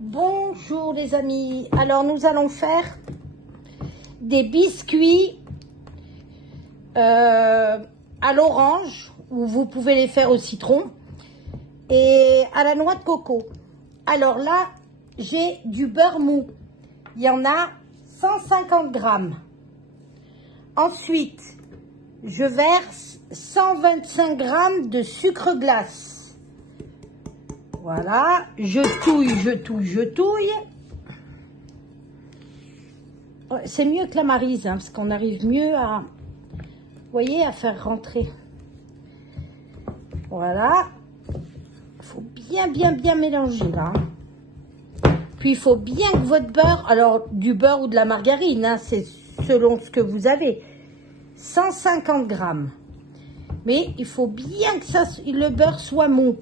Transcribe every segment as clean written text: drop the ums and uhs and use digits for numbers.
Bonjour les amis, alors nous allons faire des biscuits à l'orange, ou vous pouvez les faire au citron, et à la noix de coco. Alors là, j'ai du beurre mou, il y en a 150 grammes. Ensuite, je verse 125 grammes de sucre glace. Voilà, je touille. C'est mieux que la Maryse, hein, parce qu'on arrive mieux à, vous voyez, à faire rentrer. Voilà. Il faut bien mélanger là. Puis il faut bien que votre beurre, alors du beurre ou de la margarine, hein, c'est selon ce que vous avez. 150 grammes. Mais il faut bien que ça, le beurre soit mou.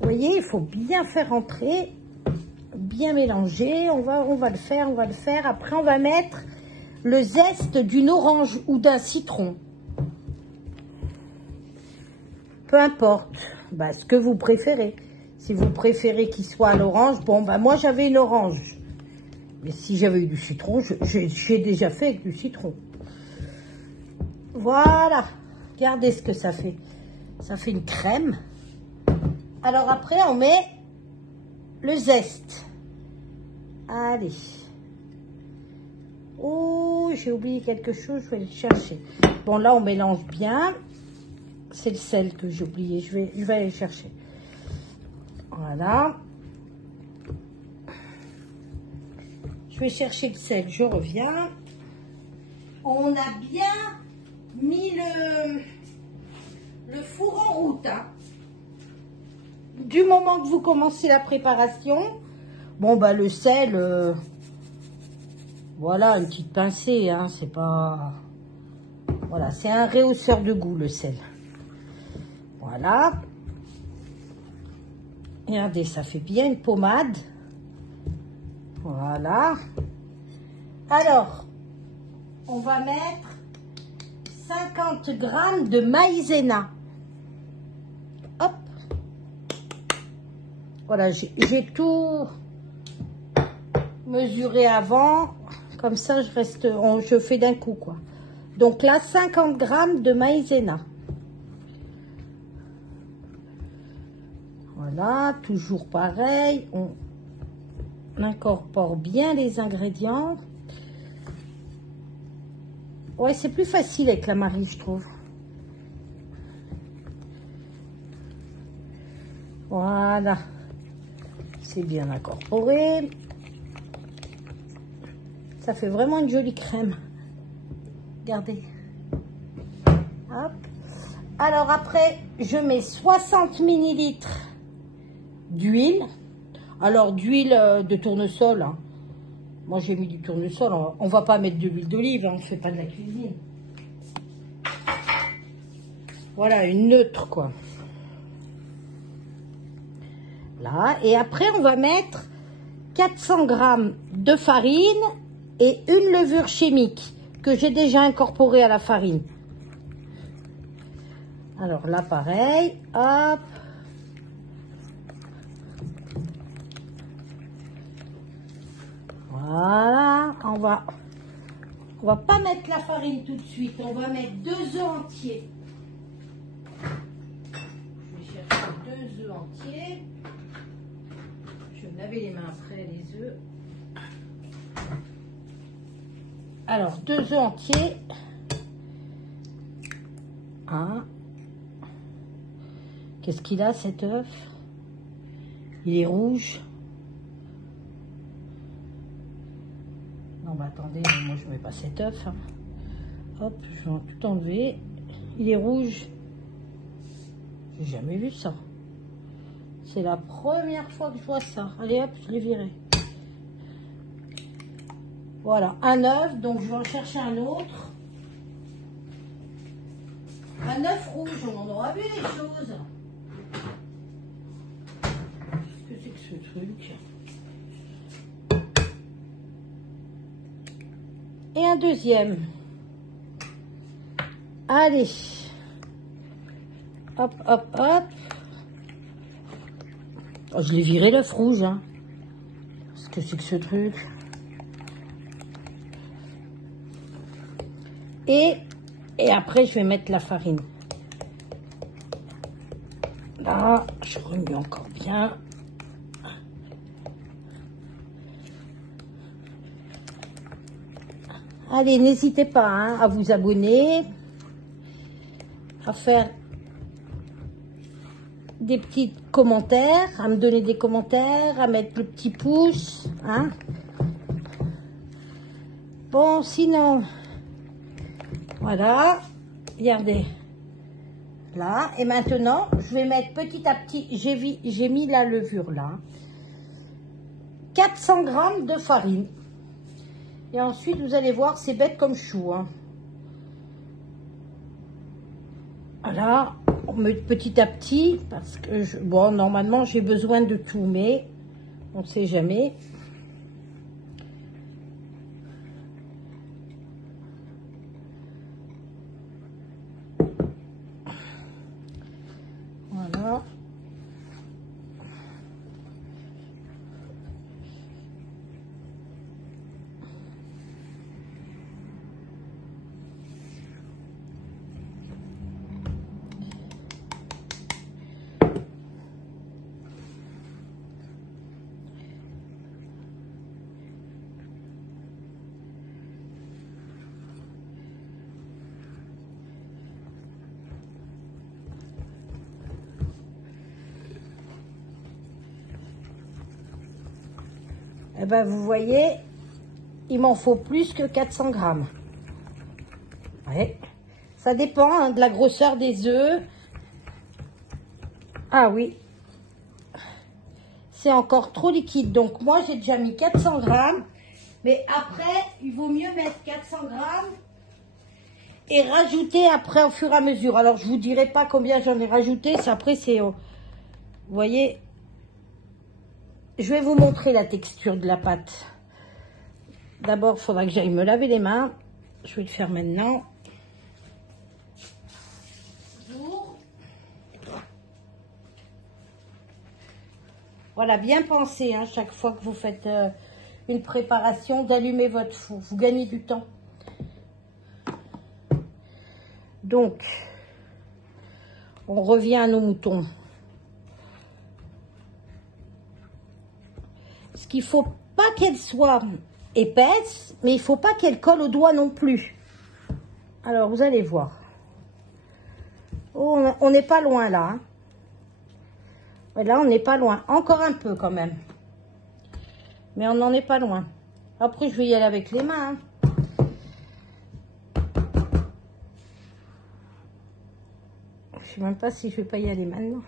Vous voyez, il faut bien faire rentrer, bien mélanger. On va le faire. Après, on va mettre le zeste d'une orange ou d'un citron. Peu importe, ce que vous préférez. Si vous préférez qu'il soit à l'orange, bon, moi j'avais une orange. Mais si j'avais eu du citron, j'ai déjà fait avec du citron. Voilà, regardez ce que ça fait. Ça fait une crème. Alors après, on met le zeste. Allez. Oh, j'ai oublié quelque chose, je vais le chercher. Bon, là, on mélange bien. C'est le sel que j'ai oublié, je vais aller le chercher. Voilà. Je vais chercher le sel, je reviens. On a bien mis le four en route, hein. Du moment que vous commencez la préparation, bon, le sel, voilà, une petite pincée, hein, c'est pas... Voilà, c'est un rehausseur de goût, le sel. Voilà. Regardez, ça fait bien une pommade. Voilà. Alors, on va mettre 50 grammes de maïzena. Hop. Voilà, j'ai tout mesuré avant. Comme ça, je fais d'un coup, quoi. Donc là, 50 grammes de maïzena. Voilà, toujours pareil. On incorpore bien les ingrédients. Ouais, c'est plus facile avec la Maryse, je trouve. Voilà. C'est bien incorporé. Ça fait vraiment une jolie crème. Regardez. Hop. Alors après, je mets 60 ml d'huile. Alors d'huile de tournesol. Hein. Moi j'ai mis du tournesol. On va pas mettre de l'huile d'olive. Hein, on ne fait pas de la cuisine. Voilà, une neutre quoi. Là, et après on va mettre 400 grammes de farine et une levure chimique que j'ai déjà incorporée à la farine. Alors là pareil, hop. Voilà, on va pas mettre la farine tout de suite, on va mettre 2 œufs entiers. Je vais chercher 2 œufs entiers. Je vais me laver les mains après les œufs. Alors, 2 œufs entiers. Hein. Qu'est-ce qu'il a cet œuf? Il est rouge. Non, attendez, moi je ne mets pas cet œuf. Hein. Hop, je vais tout enlever. Il est rouge. J'ai jamais vu ça. C'est la première fois que je vois ça. Allez hop, je l'ai viré. Voilà, un œuf, donc je vais en chercher un autre. Un œuf rouge, on en aura vu les choses. Qu'est-ce que c'est que ce truc? Et un deuxième. Allez. Hop, hop, hop. Oh, je l'ai viré l'œuf rouge, hein. Qu'est-ce que c'est que ce truc? Et après, je vais mettre la farine. Là, je remue encore bien. Allez, n'hésitez pas hein, à vous abonner, à faire des petits commentaires, à me donner des commentaires, à mettre le petit pouce. Hein. Bon, sinon, voilà, regardez. Là, et maintenant, je vais mettre petit à petit, j'ai mis la levure là, 400 g de farine. Et ensuite, vous allez voir, c'est bête comme chou. Hein. Voilà, on met petit à petit, parce que, bon, normalement, j'ai besoin de tout, mais on ne sait jamais. Voilà. Eh ben, vous voyez, il m'en faut plus que 400 g. Ouais. Ça dépend hein, de la grosseur des œufs. Ah oui. C'est encore trop liquide. Donc, moi, j'ai déjà mis 400 g. Mais après, il vaut mieux mettre 400 g et rajouter après au fur et à mesure. Alors, je vous dirai pas combien j'en ai rajouté. Après, c'est... vous voyez, je vais vous montrer la texture de la pâte. D'abord, il faudra que j'aille me laver les mains. Je vais le faire maintenant. Voilà, bien penser, hein, chaque fois que vous faites une préparation, d'allumer votre four. Vous gagnez du temps. Donc, on revient à nos moutons. Ce qu'il ne faut pas qu'elle soit épaisse, mais il ne faut pas qu'elle colle au doigt non plus. Alors, vous allez voir. Oh, on n'est pas loin là. Hein. Là, on n'est pas loin. Encore un peu quand même. Mais on n'en est pas loin. Après, je vais y aller avec les mains. Hein. Je ne sais même pas si je vais pas y aller maintenant.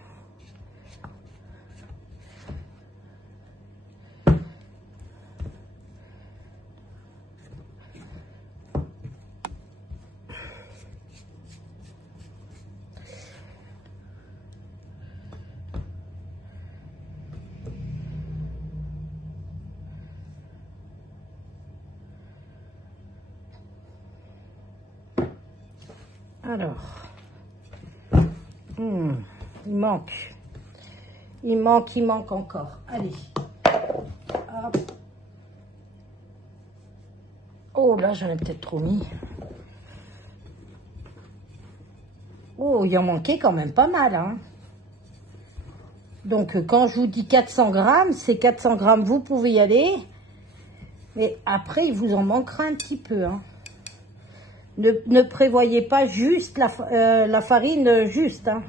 Alors, il manque encore. Allez. Hop. Oh là, j'en ai peut-être trop mis. Oh, il en manquait quand même pas mal. Hein. Donc, quand je vous dis 400 g, c'est 400 g, vous pouvez y aller. Mais après, il vous en manquera un petit peu. Hein. Ne prévoyez pas juste la farine juste. Hein.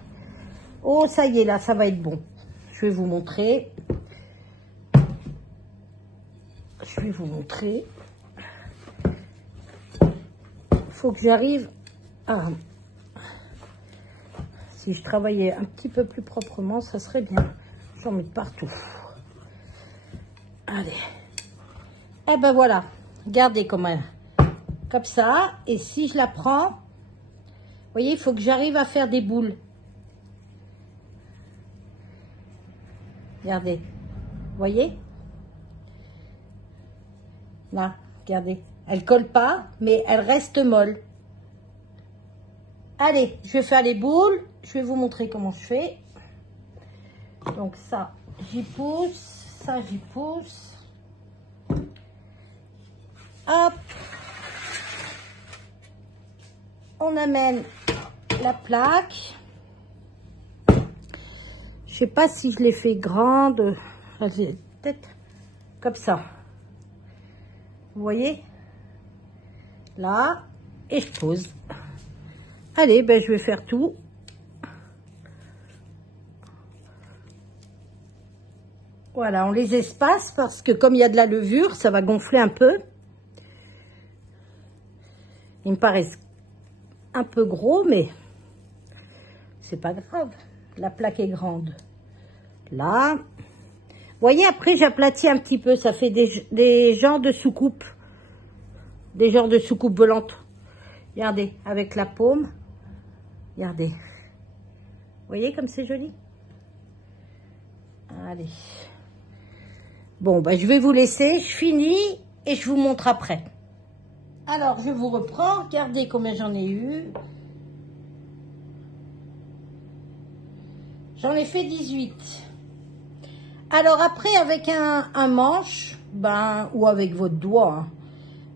Oh, ça y est, là, ça va être bon. Je vais vous montrer. Je vais vous montrer. Il faut que j'arrive à... Si je travaillais un petit peu plus proprement, ça serait bien. J'en mets partout. Allez. Eh ben voilà. Regardez comment comme ça. Et si je la prends, vous voyez, il faut que j'arrive à faire des boules. Regardez. Vous voyez? Là, regardez. Elle colle pas, mais elle reste molle. Allez, je vais faire les boules. Je vais vous montrer comment je fais. Donc ça, j'y pousse. Ça, j'y pousse. Hop. On amène la plaque. Je sais pas si je l'ai fait grande. Peut-être comme ça. Vous voyez? Là. Et je pose. Allez, ben je vais faire tout. Voilà, on les espace parce que comme il y a de la levure, ça va gonfler un peu. Ils me paraissent un peu gros, mais c'est pas grave. La plaque est grande. Là. Vous voyez, après, j'aplatis un petit peu. Ça fait des genres de soucoupes. Des genres de soucoupes volantes. Regardez, avec la paume. Regardez. Vous voyez comme c'est joli? Allez. Bon, ben, je vais vous laisser. Je finis et je vous montre après. Alors, je vous reprends. Regardez combien j'en ai eu. J'en ai fait 18. Alors après, avec un manche, ben, ou avec votre doigt, hein.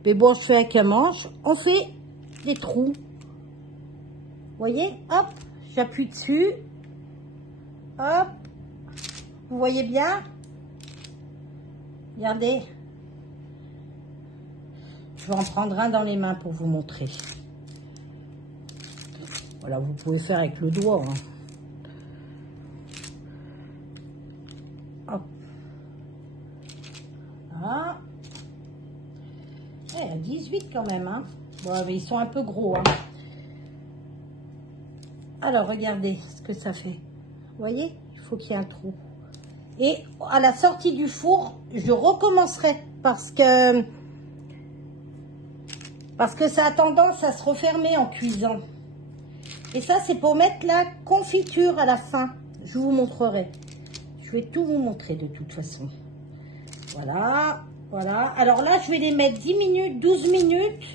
Mais bon, je fais avec un manche, on fait des trous. Vous voyez? Hop, j'appuie dessus. Hop. Vous voyez bien? Regardez. Je vais en prendre un dans les mains pour vous montrer. Voilà, vous pouvez faire avec le doigt, hein. Hop. Voilà. Il y a 18 quand même, hein. Bon, mais ils sont un peu gros, hein. Alors, regardez ce que ça fait. Vous voyez? Il faut qu'il y ait un trou. Et à la sortie du four, je recommencerai parce que ça a tendance à se refermer en cuisant. Et ça, c'est pour mettre la confiture à la fin. Je vous montrerai. Je vais tout vous montrer de toute façon. Voilà, voilà. Alors là, je vais les mettre 10 minutes, 12 minutes.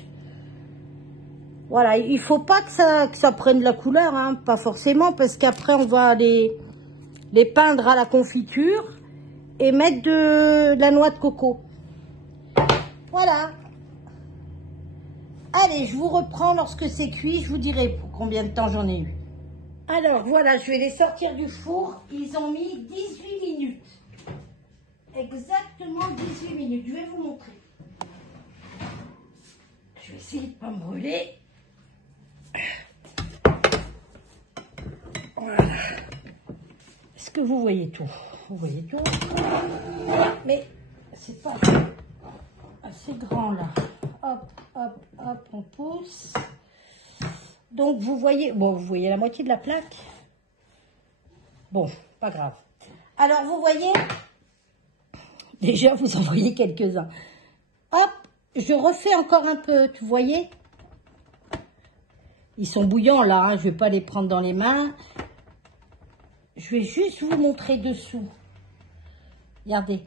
Voilà, il faut pas que ça prenne de la couleur, hein. Pas forcément, parce qu'après, on va les peindre à la confiture et mettre de la noix de coco. Voilà. Allez, je vous reprends lorsque c'est cuit. Je vous dirai pour combien de temps j'en ai eu. Alors, voilà, je vais les sortir du four. Ils ont mis 18 minutes. Exactement 18 minutes. Je vais vous montrer. Je vais essayer de ne pas me brûler. Voilà. Est-ce que vous voyez tout? Vous voyez tout? Mais c'est pas assez grand là. Hop, hop, hop, on pousse. Donc vous voyez, bon, vous voyez la moitié de la plaque. Bon, pas grave. Alors vous voyez, déjà vous en voyez quelques-uns. Hop, je refais encore un peu, vous voyez. Ils sont bouillants là, hein, je vais pas les prendre dans les mains. Je vais juste vous montrer dessous. Regardez.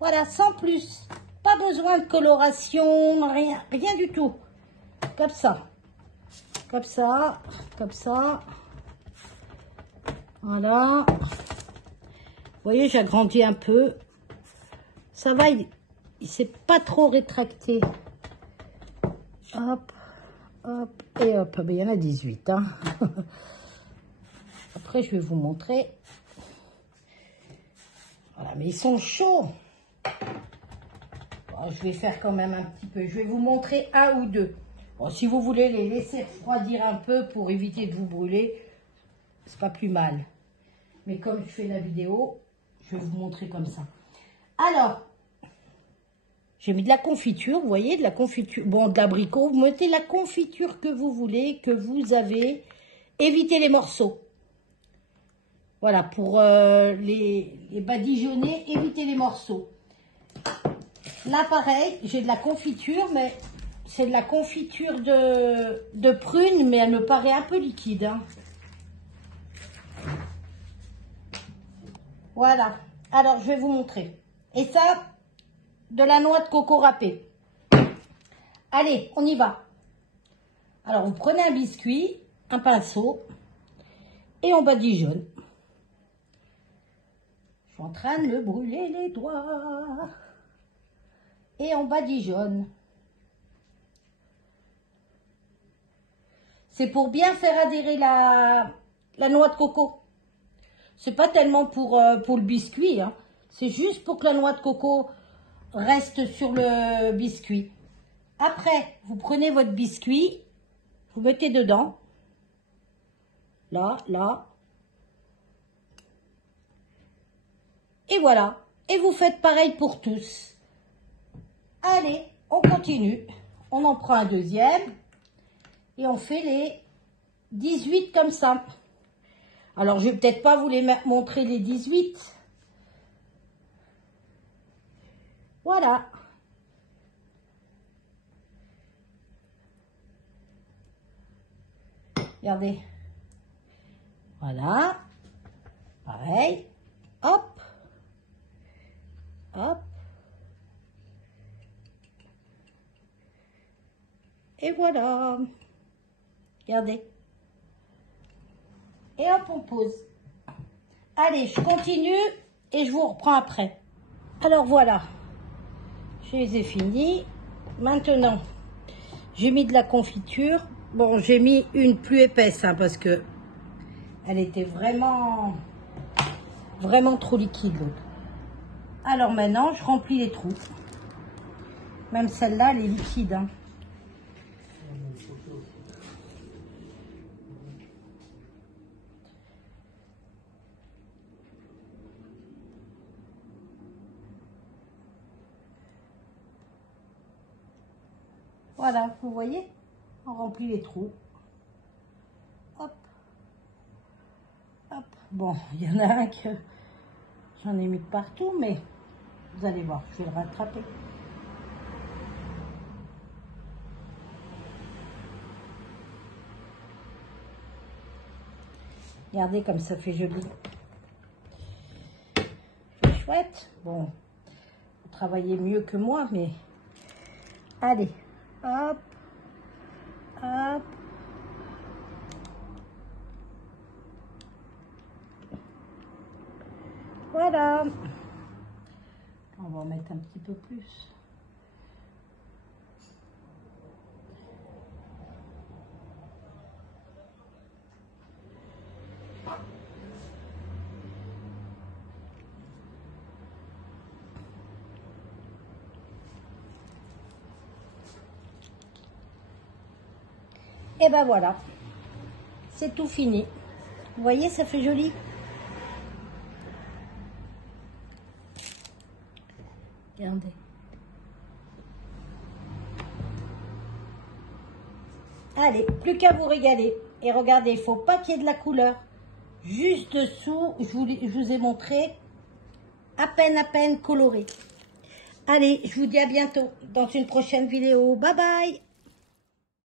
Voilà, sans plus. Pas besoin de coloration, rien, rien du tout. Comme ça. Comme ça, comme ça. Voilà. Vous voyez, j'agrandis un peu. Ça va, il s'est pas trop rétracté. Hop, hop, et hop. Ben, il y en a 18. Hein. Après, je vais vous montrer. Voilà, mais ils sont chauds. Bon, je vais faire quand même un petit peu. Je vais vous montrer un ou deux. Bon, si vous voulez les laisser refroidir un peu pour éviter de vous brûler, c'est pas plus mal. Mais comme je fais la vidéo, je vais vous montrer comme ça. Alors, j'ai mis de la confiture, vous voyez, de la confiture, bon, de l'abricot. Vous mettez la confiture que vous voulez, que vous avez. Évitez les morceaux. Voilà, pour les badigeonner, évitez les morceaux. Là, pareil, j'ai de la confiture, mais c'est de la confiture de prune, mais elle me paraît un peu liquide. Hein. Voilà. Alors, je vais vous montrer. Et ça, de la noix de coco râpée. Allez, on y va. Alors, vous prenez un biscuit, un pinceau, et on badigeonne. Je suis en train de me brûler les doigts. Et on badigeonne. C'est pour bien faire adhérer la noix de coco. C'est pas tellement pour le biscuit, hein. C'est juste pour que la noix de coco reste sur le biscuit. Après, vous prenez votre biscuit, vous mettez dedans. Là, là. Et voilà. Et vous faites pareil pour tous. Allez, on continue. On en prend un deuxième. Et on fait les 18 comme ça. Alors, je vais peut-être pas vous les montrer les 18. Voilà. Regardez. Voilà. Pareil. Hop. Hop. Et voilà. Regardez. Et hop, on pose. Allez, je continue et je vous reprends après. Alors voilà. Je les ai finis. Maintenant, j'ai mis de la confiture. Bon, j'ai mis une plus épaisse, hein, parce que elle était vraiment trop liquide, l'autre. Alors maintenant, je remplis les trous. Même celle-là, elle est liquide, hein. Voilà, vous voyez, on remplit les trous. Hop. Hop. Bon, il y en a un que j'en ai mis partout, mais vous allez voir, je vais le rattraper. Regardez comme ça fait joli. C'est chouette. Bon, vous travaillez mieux que moi, mais allez. Hop, hop. Voilà. On va en mettre un petit peu plus. Et ben voilà, c'est tout fini. Vous voyez, ça fait joli. Regardez. Allez, plus qu'à vous régaler. Et regardez, il ne faut pas qu'il y ait de la couleur. Juste dessous, je vous ai montré, à peine coloré. Allez, je vous dis à bientôt dans une prochaine vidéo. Bye bye!